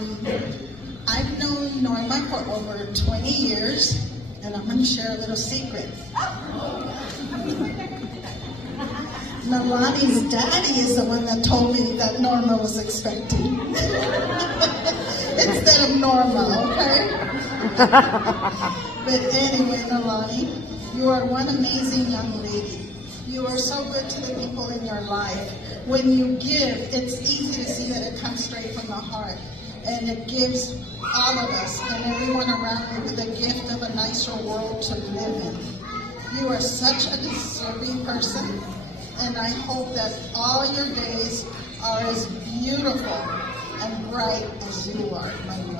I've known Norma for over 20 years, and I'm going to share a little secret. Nalani's daddy is the one that told me that Norma was expecting. Instead of Norma, okay? But anyway, Nalani, you are one amazing young lady. You are so good to the people in your life. When you give, it's easy to see that it comes straight from the heart. And it gives all of us and everyone around you the gift of a nicer world to live in. You are such a deserving person, and I hope that all your days are as beautiful and bright as you are, my love.